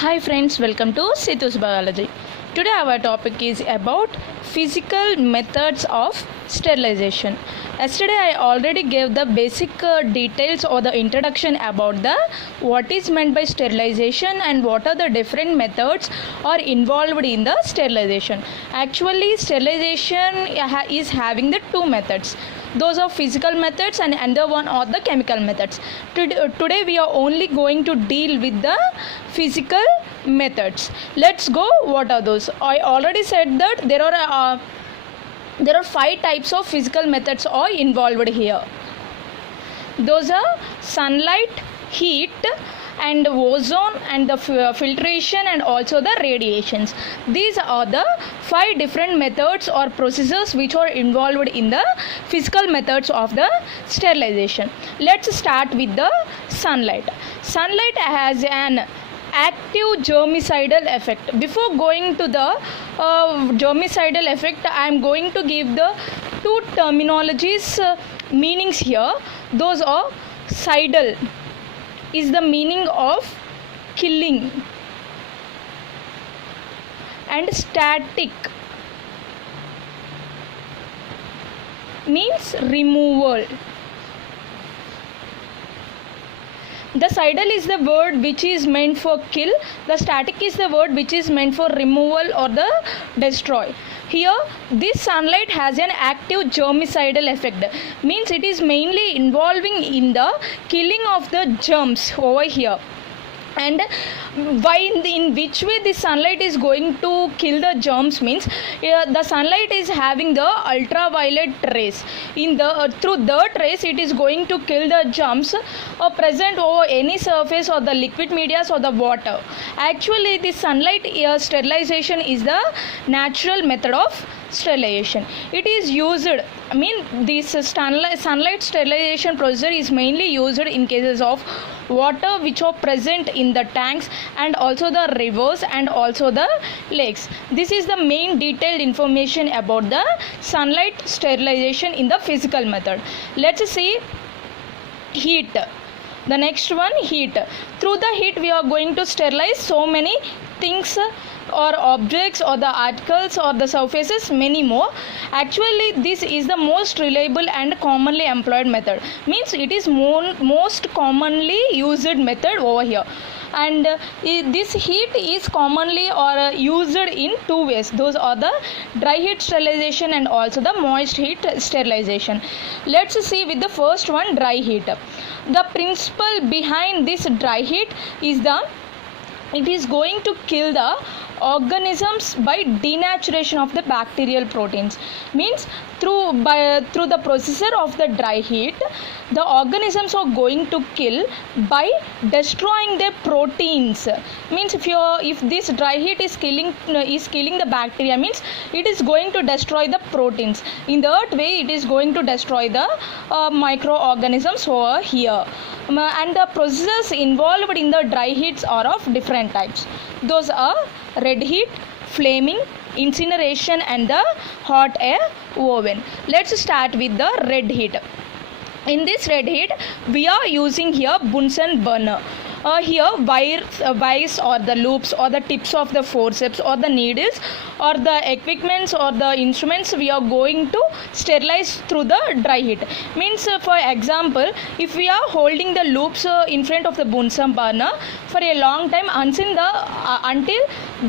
Hi friends, welcome to Sithu's Biology. Today our topic is about physical methods of sterilization. Yesterday I already gave the basic details or the introduction about the what is meant by sterilization and what are the different methods are involved in the sterilization. Actually sterilization is having the two methods. Those are physical methods and another one are the chemical methods. Today we are only going to deal with the physical methods. Let's go. What are those? I already said that there are 5 types of physical methods are involved here. Those are sunlight, heat, and ozone, and the filtration, and also the radiations. These are the 5 different methods or processes which are involved in the physical methods of the sterilization. Let's start with the sunlight. Sunlight has an active germicidal effect. Before going to the germicidal effect, I am going to give the two terminologies meanings here. Those are cidal is the meaning of killing and static means removal. The cidal is the word which is meant for kill. The static is the word which is meant for removal or the destroy. Here this sunlight has an active germicidal effect, means it is mainly involving in the killing of the germs over here. And in which way the sunlight is going to kill the germs means the sunlight is having the ultraviolet rays. In the through that rays it is going to kill the germs present over any surface or the liquid media or the water. Actually the sunlight sterilization is the natural method of sterilization. It is used, this sunlight sterilization procedure is mainly used in cases of water which are present in the tanks and also the rivers and also the lakes. This is the main detailed information about the sunlight sterilization in the physical method. Let's see heat. The next one, heat. Through the heat we are going to sterilize so many things or objects or the articles or the surfaces, many more. Actually this is the most reliable and commonly employed method, means it is most commonly used method over here. And this heat is commonly or used in 2 ways. Those are the dry heat sterilization and also the moist heat sterilization. Let's see with the first one, dry heat. The principle behind this dry heat is it is going to kill the organisms by denaturation of the bacterial proteins, means through the procedure of the dry heat the organisms are going to kill by destroying their proteins. Means if this dry heat is killing the bacteria, means it is going to destroy the proteins. In that way it is going to destroy the microorganisms over here. And the processes involved in the dry heats are of different types. Those are red heat, flaming, incineration, and the hot air oven. Let's start with the red heat. In this red heat we are using here Bunsen burner. Here wires or the loops or the tips of the forceps or the needles or the equipments or the instruments we are going to sterilize through the dry heat. Means for example, if we are holding the loops in front of the Bunsen burner for a long time until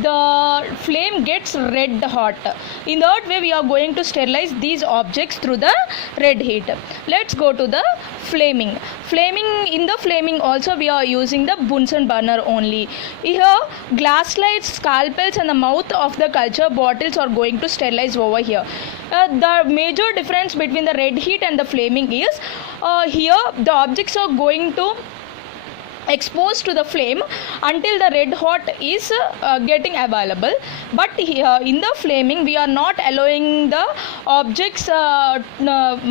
the flame gets red hot, in that way we are going to sterilize these objects through the red heat. Let's go to the flaming. In the flaming also we are using the Bunsen burner only. Here glass slides, scalpels, and the mouth of the culture bottles are going to sterilize over here. The major difference between the red heat and the flaming is here the objects are going to exposed to the flame until the red hot is getting available, but here in the flaming we are not allowing the objects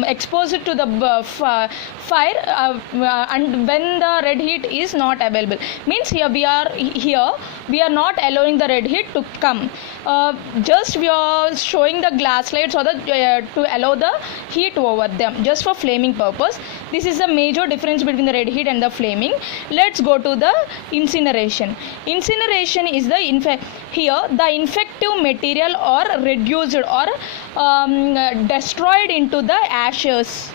exposed to the fire and when the red heat is not available, means here we are not allowing the red heat to come. Just we are showing the glass slides or the to allow the heat over them just for flaming purpose. This is the major difference between the red heat and the flaming. Let's go to the incineration. Incineration is the here the infective material or reduced or destroyed into the ashes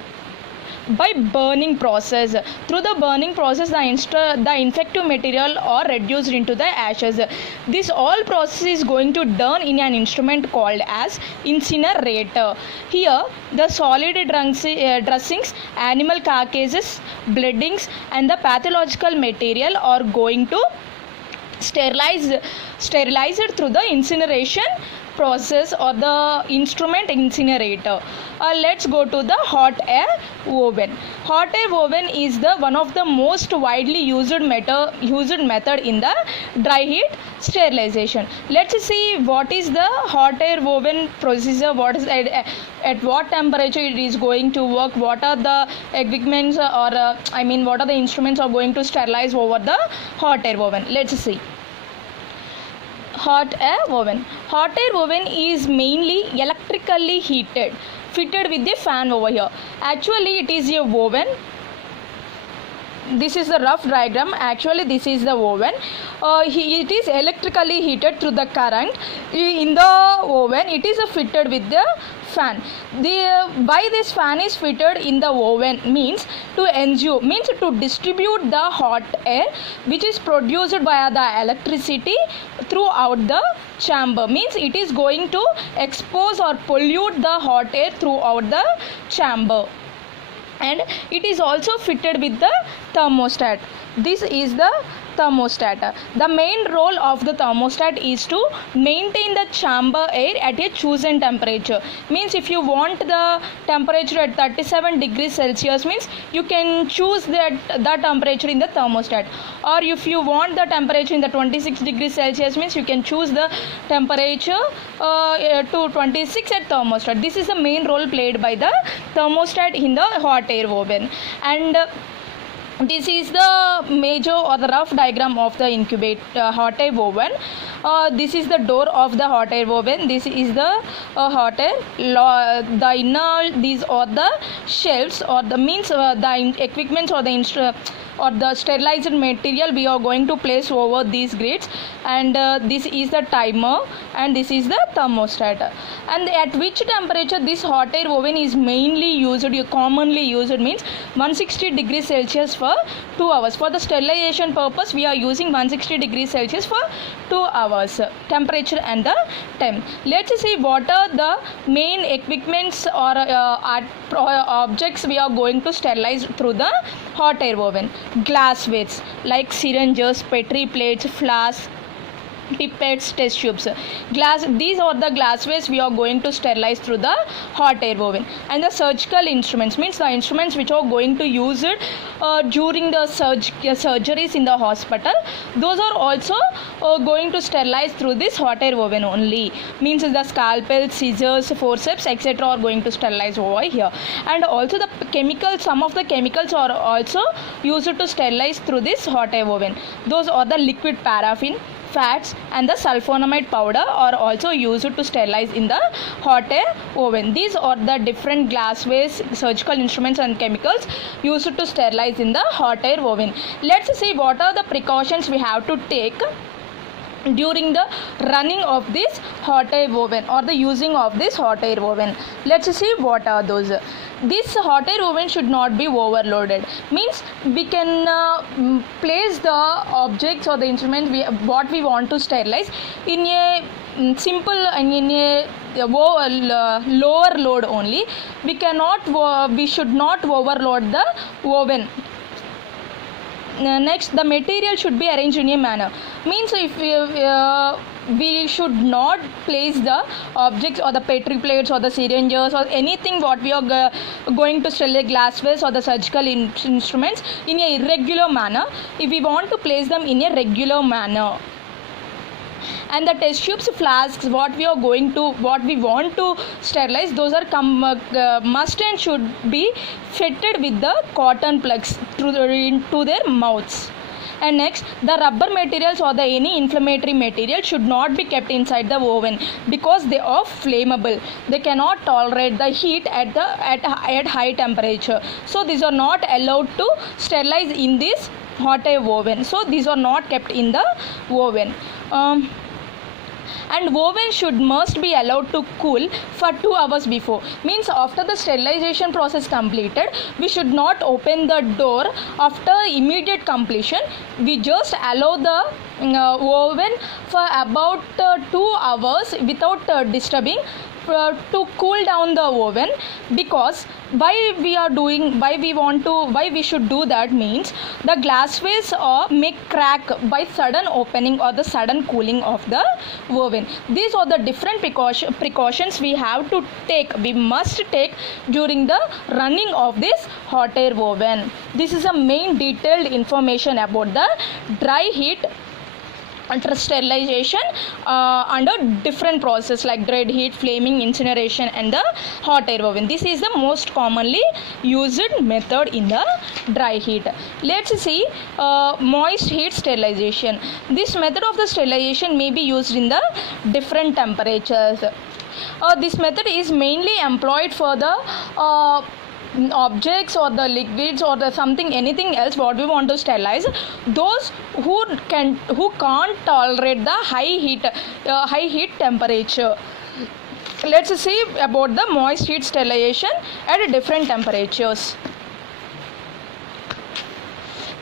by burning process. Through the burning process, the infective material or reduced into the ashes. This all process is going to done in an instrument called as incinerator. Here the solid dressings, animal carcasses, bleedings and the pathological material are going to sterilized through the incineration process or the instrument incinerator. Let's go to the hot air oven. Hot air oven is the one of the most widely used method in the dry heat sterilization. Let's see what is the hot air oven procedure, what is at what temperature it is going to work, what are the equipments or what are the instruments are going to sterilize over the hot air oven. Let's see. Hot air oven. Hot air oven is mainly electrically heated, fitted with a fan over here. Actually it is a oven. This is the rough diagram. Actually this is the oven. It is electrically heated through the current. In the oven it is fitted with the fan. Why this fan is fitted in the oven means to distribute the hot air which is produced by the electricity throughout the chamber, means it is going to expose or pollute the hot air throughout the chamber. And it is also fitted with the thermostat. This is the thermostat. The main role of the thermostat is to maintain the chamber air at a chosen temperature. Means if you want the temperature at 37 degrees Celsius, means you can choose the temperature in the thermostat. Or if you want the temperature in the 26 degrees Celsius, means you can choose the temperature to 26 at thermostat. This is the main role played by the thermostat in the hot air oven. And this is the major or the rough diagram of the hot air oven. This is the door of the hot air oven. This is the hot air. The inner, these are the shelves or the means the equipments or the sterilized material we are going to place over these grids. And this is the timer and this is the thermostat. And at which temperature this hot air oven is mainly used, commonly used, means 160 degrees Celsius for 2 hours. For the sterilization purpose we are using 160 degrees Celsius for 2 hours temperature and the time. Let's see what are the main equipments or objects we are going to sterilize through the hot air oven. Glasswares like syringes, petri plates, flasks, pipettes, test tubes. These are the glasswares we are going to sterilize through the hot air oven. And the surgical instruments, means the instruments which are going to use it during the surgeries in the hospital, those are also going to sterilize through this hot air oven only. Means the scalpel, scissors, forceps, etc. are going to sterilize over here. And also the chemicals, some of the chemicals are also used to sterilize through this hot air oven. Those are the liquid paraffin, fats and the sulfonamide powder are also used to sterilize in the hot air oven. These are the different glasswares, surgical instruments and chemicals used to sterilize in the hot air oven. Let's see what are the precautions we have to take during the running of this hot air oven or the using of this hot air oven. Let's see what are those. This hot air oven should not be overloaded. Means we can place the objects or the instruments what we want to sterilize in a simple and in a lower load only. We should not overload the oven. Next, the material should be arranged in a manner. Means if we should not place the objects or the petri plates or the syringes or anything what we are going to sterilize, glasswares or the surgical instruments in a irregular manner. If we want to place them in a regular manner. And the test tubes, flasks, what we want to sterilize, those are must and should be fitted with the cotton plugs into their mouths. And next, the rubber materials or the any inflammatory material should not be kept inside the oven because they are flammable. They cannot tolerate the heat at high temperature. So these are not allowed to sterilize in this hot air oven. So these are not kept in the oven. And oven must be allowed to cool for 2 hours before. Means after the sterilization process completed, we should not open the door after immediate completion. We just allow the oven for about 2 hours without disturbing to cool down the oven. Because why we should do that means the glasswares may crack by sudden opening or the sudden cooling of the oven. These are the different precautions we must take during the running of this hot air oven. This is a main detailed information about the dry heat sterilization under different process like dead heat, flaming, incineration and the hot air oven. This is the most commonly used method in the dry heat. Let's see moist heat sterilization. This method of the sterilization may be used in the different temperatures. This method is mainly employed for the objects or the liquids or the anything else what we want to sterilize. Those who can't tolerate the high heat temperature. Let's see about the moist heat sterilization at different temperatures.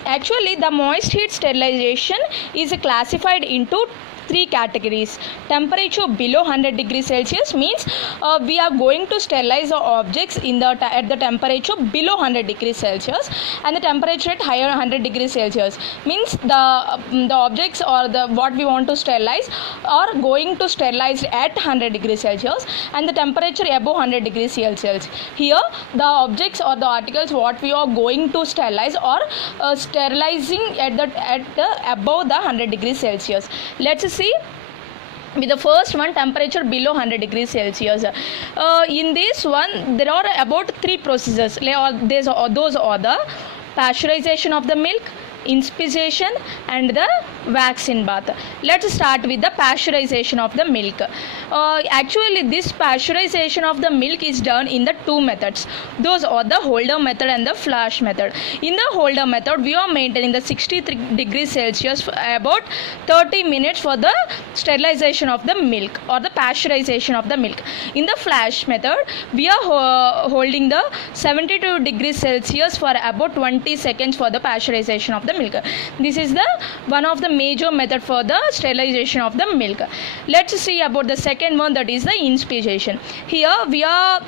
Actually, the moist heat sterilization is classified into 3 categories. Temperature below 100 degrees Celsius means we are going to sterilize the objects at the temperature below 100 degrees Celsius, and the temperature at higher 100 degrees Celsius means the objects or the what we want to sterilize are going to sterilize at 100 degrees Celsius, and the temperature above 100 degrees Celsius. Here the objects or the articles what we are going to sterilize are sterilizing at the above the 100 degrees Celsius. Let's see with the first one, temperature below 100 degrees Celsius. In this one there are about 3 processes. Those are the pasteurization of the milk, inspission and the vaccine bath. Let's start with the pasteurization of the milk. Actually this pasteurization of the milk is done in the 2 methods. Those are the Holder method and the flash method. In the Holder method we are maintaining the 63 degrees Celsius for about 30 minutes for the sterilization of the milk or the pasteurization of the milk. In the flash method we are holding the 72 degrees Celsius for about 20 seconds for the pasteurization of the milk. This is the one of the major method for the sterilization of the milk. Let's see about the second one, that is the inspission. Here we are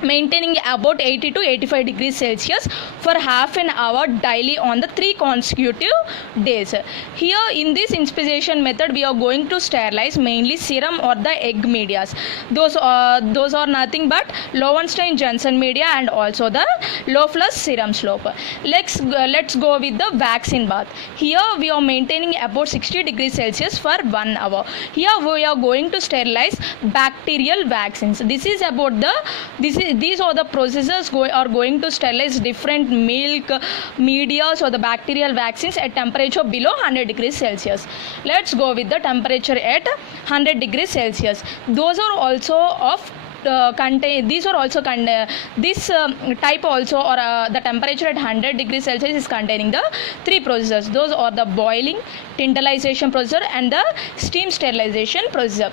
maintaining about 80 to 85 degrees Celsius for half an hour daily on the 3 consecutive days. Here in this inspission method we are going to sterilize mainly serum or the egg medias. Those are nothing but Lowenstein-Johnson media and also the low flush serum slope. Let's go with the vaccine bath. Here we are maintaining about 60 degrees Celsius for 1 hour. Here we are going to sterilize bacterial vaccines. These are the processes are going to sterilize different milk, medias or the bacterial vaccines at temperature below 100 degrees Celsius. Let's go with the temperature at 100 degrees Celsius. Those are also of this type also or the temperature at 100 degrees Celsius is containing the 3 processes. Those are the boiling, tintalization procedure and the steam sterilization procedure.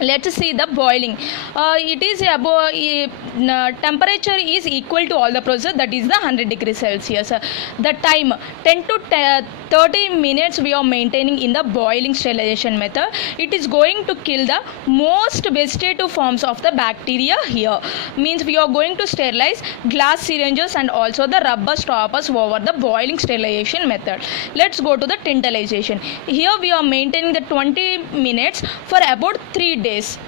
Let's see the boiling. It is above temperature is equal to all the process, that is the 100 degrees Celsius. The time 10 to 30 minutes we are maintaining in the boiling sterilization method. It is going to kill the most vegetative forms of the bacteria. Here means we are going to sterilize glass syringes and also the rubber stoppers over the boiling sterilization method. Let's go to the tintalization. Here we are maintaining the 20 minutes for about 3 days.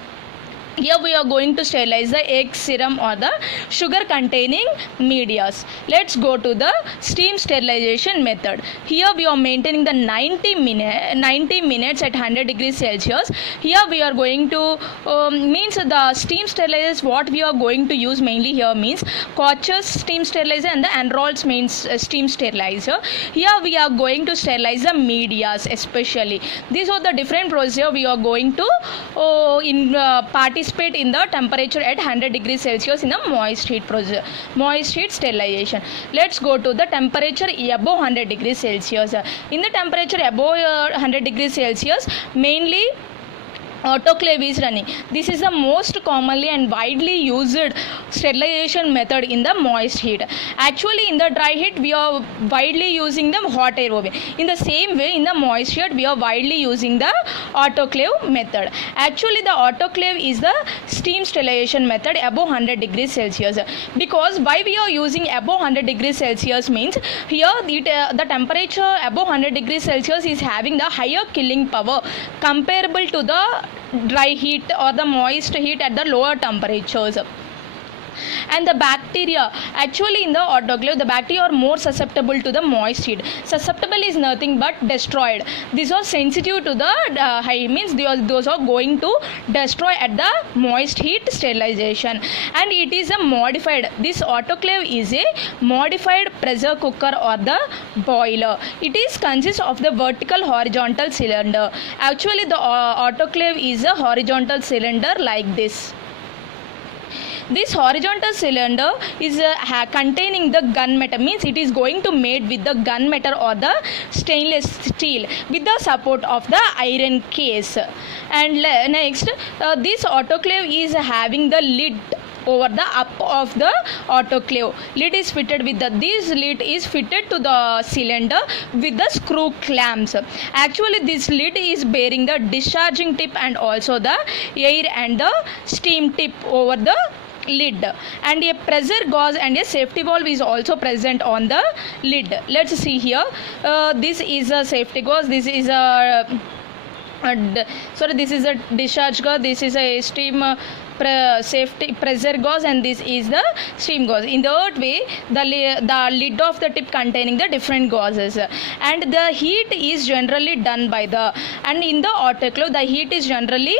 Here we are going to sterilize the egg, serum or the sugar containing medias. Let's go to the steam sterilization method. Here we are maintaining the 90 minutes at 100 degrees Celsius. Here we are going to means the steam sterilizers what we are going to use mainly here means Koch's steam sterilizer and the Enrol's means steam sterilizer. Here we are going to sterilize the medias especially. These are the different procedure we are going to participate in the temperature at 100 degrees Celsius in the moist heat sterilization. Let's go to the temperature above 100 degrees Celsius. In the temperature above 100 degrees Celsius, mainly autoclave is running. This is the most commonly and widely used sterilization method in the moist heat. Actually in the dry heat we are widely using the hot air oven. In the same way in the moist heat we are widely using the autoclave method. Actually the autoclave is the steam sterilization method above 100 degrees Celsius. Because why we are using above 100 degrees Celsius means here the temperature above 100 degrees Celsius is having the higher killing power comparable to the dry heat or the moist heat at the lower temperatures. And the bacteria, actually in the autoclave the bacteria are more susceptible to the moist heat. Susceptible is nothing but destroyed. These are sensitive to the high means those are going to destroy at the moist heat sterilization. And it is a modified, this autoclave is a modified pressure cooker or the boiler. It is consists of the vertical horizontal cylinder. Actually the autoclave is a horizontal cylinder like this. This horizontal cylinder is containing the gunmetal, means it is going to made with the gunmetal or the stainless steel with the support of the iron case. And next this autoclave is having the lid over the up of the autoclave. Lid is fitted with the, this lid is fitted to the cylinder with the screw clamps. Actually this lid is bearing the discharging tip and also the air and the steam tip over the lid, and a pressure gauge and a safety valve is also present on the lid. Let's see here. This is a safety gauge, this is a this is a discharge gauge, this is a steam safety pressure gauge, and this is the steam gauge. In that way the lid of the tip containing the different gauzes, and the heat is generally done by the, and in the autoclave the heat is generally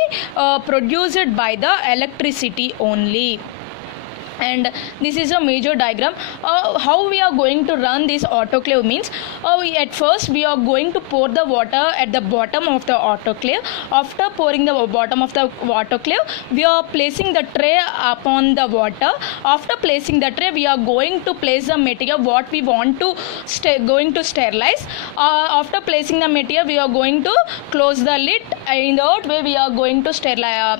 produced by the electricity only. And this is a major diagram. How we are going to run this autoclave means at first we are going to pour the water at the bottom of the autoclave. After pouring the bottom of the autoclave we are placing the tray upon the water. After placing the tray we are going to place the material what we want to going to sterilize. After placing the material we are going to close the lid. In that way we are going to sterilize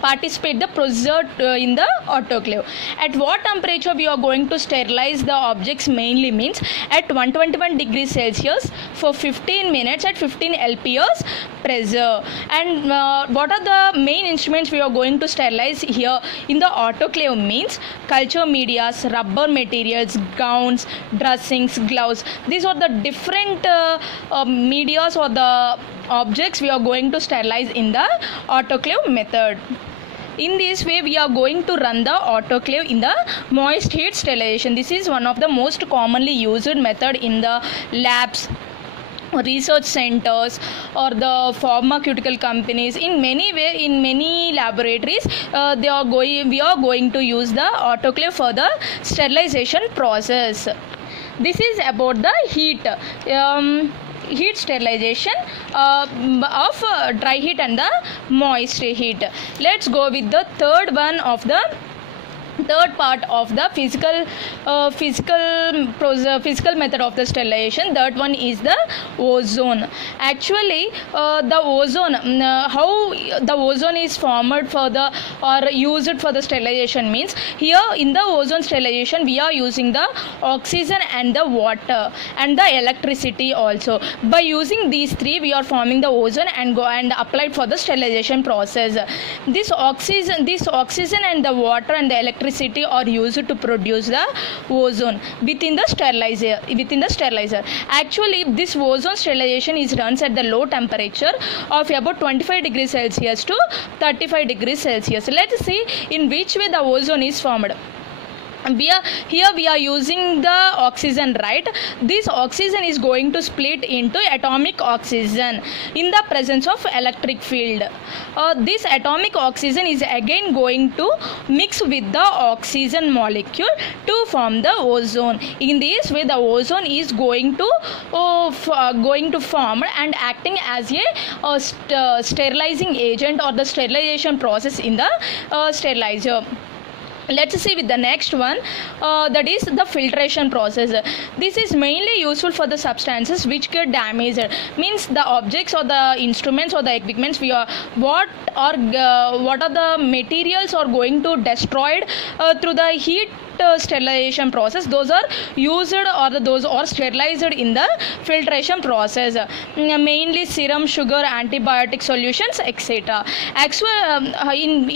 participate the procedure in the autoclave. At what temperature we are going to sterilize the objects mainly means at 121 degrees Celsius for 15 minutes at 15 lps pressure. And what are the main instruments we are going to sterilize here in the autoclave means culture medias, rubber materials, gowns, dressings, gloves. These are the different medias or the objects we are going to sterilize in the autoclave method. In this way we are going to run the autoclave in the moist heat sterilization. This is one of the most commonly used method in the labs, research centers or the pharmaceutical companies. In many laboratories we are going to use the autoclave for the sterilization process. This is about the heat sterilization of dry heat and the moist heat. Let's go with the third part of the physical method of the sterilization. That one is the ozone. Actually the ozone, how the ozone is formed for the or used for the sterilization means here in the ozone sterilization we are using the oxygen and the water and the electricity also. By using these three we are forming the ozone and go and applied for the sterilization process. This oxygen and the water and the electricity electricity are used to produce the ozone within the sterilizer. Actually, this ozone sterilization is runs at the low temperature of about 25 degrees Celsius to 35 degrees Celsius. Let's see in which way the ozone is formed. Here we are using the oxygen, right? This oxygen is going to split into atomic oxygen in the presence of electric field. This atomic oxygen is again going to mix with the oxygen molecule to form the ozone. In this way the ozone is going to form and acting as a sterilizing agent or the sterilization process in the sterilizer. Let's see with the next one, that is the filtration process. This is mainly useful for the substances which get damaged, means the objects or the instruments or the equipments what are the materials are going to destroyed through the heat sterilization process. Those are used or those are sterilized in the filtration process, mainly serum, sugar, antibiotic solutions, etc. Actually,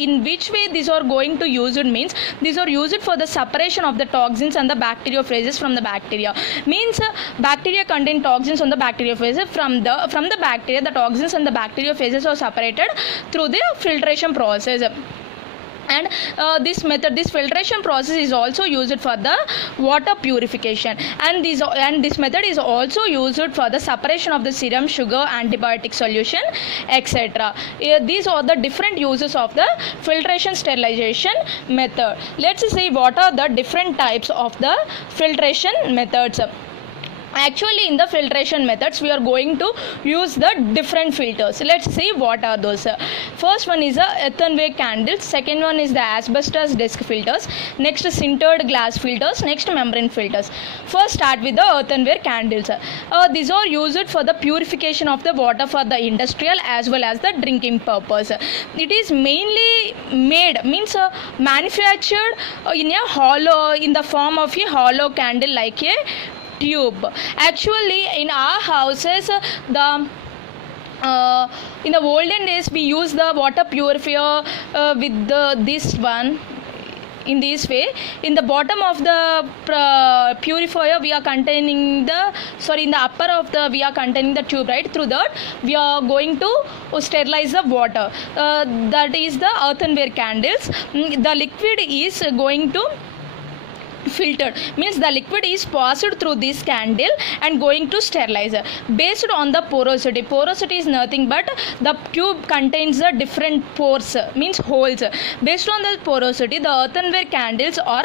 in which way these are going to use it means these are used for the separation of the toxins and the bacteriophages from the bacteria. Means bacteria contain toxins on the bacteriophages. From the bacteria, the toxins and the bacteriophages are separated through the filtration process. And this filtration process is also used for the water purification, and this method is also used for the separation of the serum, sugar, antibiotic solution, etc. These are the different uses of the filtration sterilization method. Let's see what are the different types of the filtration methods. Actually, in the filtration methods we are going to use the different filters. Let's see what are those. First one is the earthenware candles, second one is the asbestos disc filters, next sintered glass filters, next membrane filters. First start with the earthenware candles. These are used for the purification of the water for the industrial as well as the drinking purpose. It is mainly made, means manufactured in the form of a hollow candle like a tube. Actually, in our houses, in the olden days we use the water purifier with this one. In this way, in the bottom of the purifier we are containing in the upper of the we are containing the tube, right? Through that we are going to sterilize the water. That is the earthenware candles. The liquid is going to filtered, means the liquid is passed through this candle and going to sterilizer based on the porosity. Porosity is nothing but the tube contains the different pores, means holes. Based on the porosity, the earthenware candles are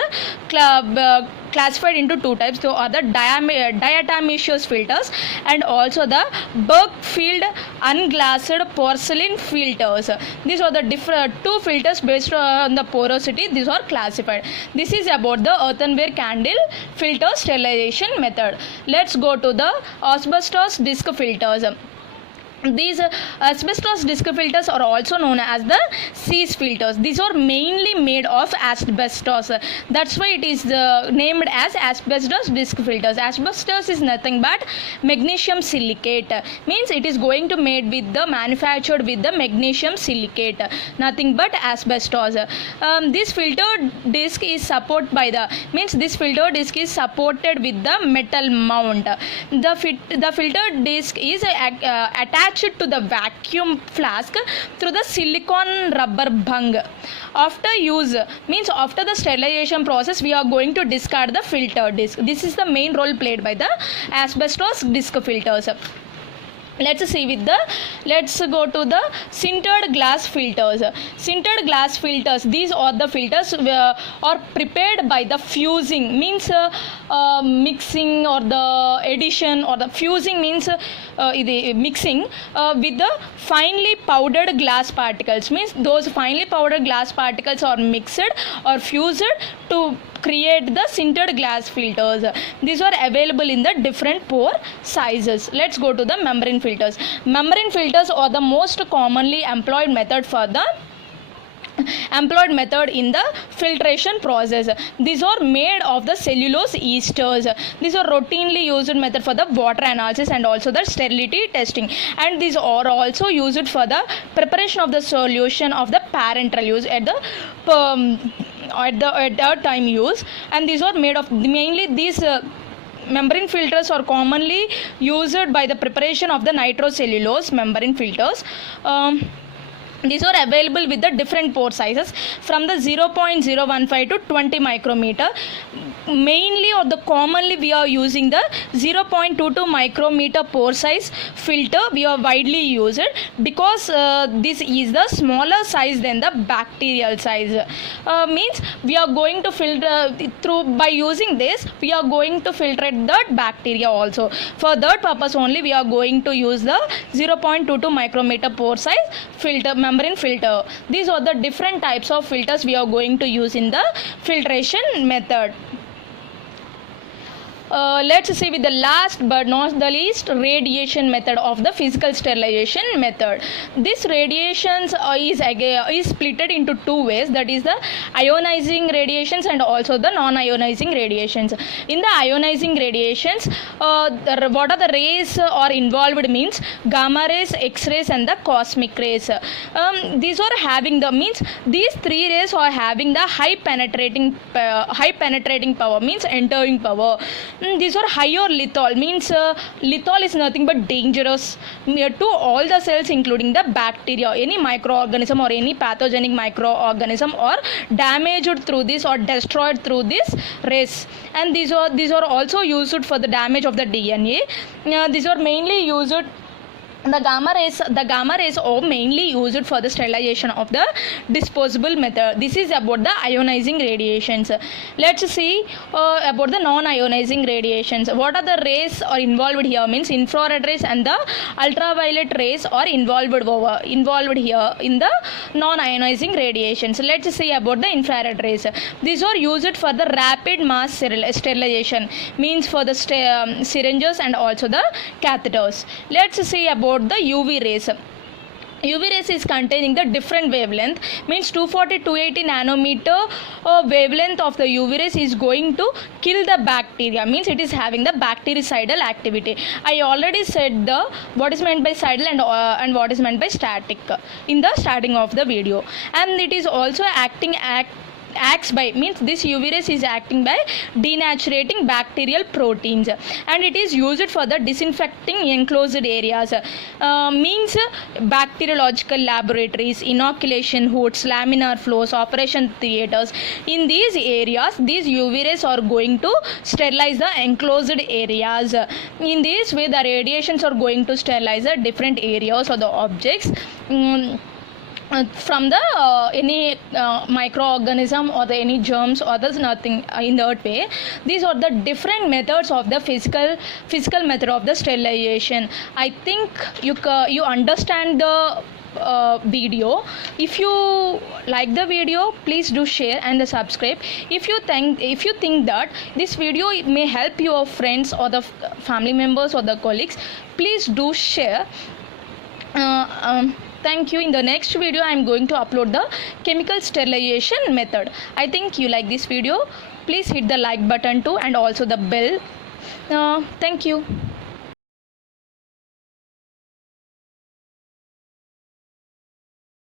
classified into two types. So are the diatomaceous filters and also the Berkfield unglassed porcelain filters. These are the different two filters based on the porosity. These are classified. This is about the earthenware candle filter sterilization method. Let's go to the asbestos disc filters. These asbestos disc filters are also known as the SEES filters. These are mainly made of asbestos. That's why it is named as asbestos disc filters. Asbestos is nothing but magnesium silicate. Means it is going to manufactured with the magnesium silicate. Nothing but asbestos. This filter disc is supported by this filter disc is supported with the metal mount. The filter disc is attached to the vacuum flask through the silicone rubber bung. After use, means after the sterilization process, we are going to discard the filter disc. This is the main role played by the asbestos disc filters. Let's go to the sintered glass filters. Sintered glass filters, these are the filters are prepared by the fusing, means mixing or the addition, or the fusing means mixing with the finely powdered glass particles. Means those finely powdered glass particles are mixed or fused to create the sintered glass filters. These are available in the different pore sizes. Let's go to the membrane filters. Membrane filters are the most commonly employed method in the filtration process. These are made of the cellulose esters. These are routinely used method for the water analysis and also the sterility testing, and these are also used for the preparation of the solution of the parenteral use at the at that time use, and these are made of mainly these membrane filters are commonly used by the preparation of the nitrocellulose membrane filters. These are available with the different pore sizes from the 0.015 to 20 micrometer. Mainly or the commonly we are using the 0.22 micrometer pore size filter we are widely used because this is the smaller size than the bacterial size. Means we are going to filter through by using this, we are going to filtrate the bacteria also. For that purpose only we are going to use the 0.22 micrometer pore size filter, membrane filter. These are the different types of filters we are going to use in the filtration method. Let's see with the last but not the least, radiation method of the physical sterilization method. This radiations is split into two ways, that is the ionizing radiations and also the non-ionizing radiations. In the ionizing radiations, what are the rays are involved means gamma rays, X-rays and the cosmic rays. These are having the means these three rays are having the high penetrating power, means entering power. These are higher lethal, means lethal is nothing but dangerous to all the cells including the bacteria. Any microorganism or any pathogenic microorganism are damaged through this or destroyed through this rays. And these are also used for the damage of the DNA. These are mainly used. The gamma rays are mainly used for the sterilization of the disposable method. This is about the ionizing radiations. Let's see about the non-ionizing radiations. What are the rays are involved here means infrared rays and the ultraviolet rays are involved here in the non-ionizing radiations. Let's see about the infrared rays. These are used for the rapid mass sterilization, means for the syringes and also the catheters. Let's see about the UV rays. UV rays is containing the different wavelength, means 240 280 nanometer wavelength of the UV rays is going to kill the bacteria, means it is having the bactericidal activity. I already said the what is meant by cidal and what is meant by static in the starting of the video. And it is also acts by, means this UV rays is acting by denaturating bacterial proteins, and it is used for the disinfecting enclosed areas, means bacteriological laboratories, inoculation hoods, laminar flows, operation theaters. In these areas these UV rays are going to sterilize the enclosed areas. In this way the radiations are going to sterilize the different areas or the objects from the any microorganism or the any germs or there's nothing in that way. These are the different methods of the physical method of the sterilization. I think you understand the video. If you like the video, please do share and subscribe. If you think that this video may help your friends or the family members or the colleagues, please do share. Thank you. In the next video I am going to upload the chemical sterilization method. I think you like this video. Please hit the like button too and also the bell. Thank you.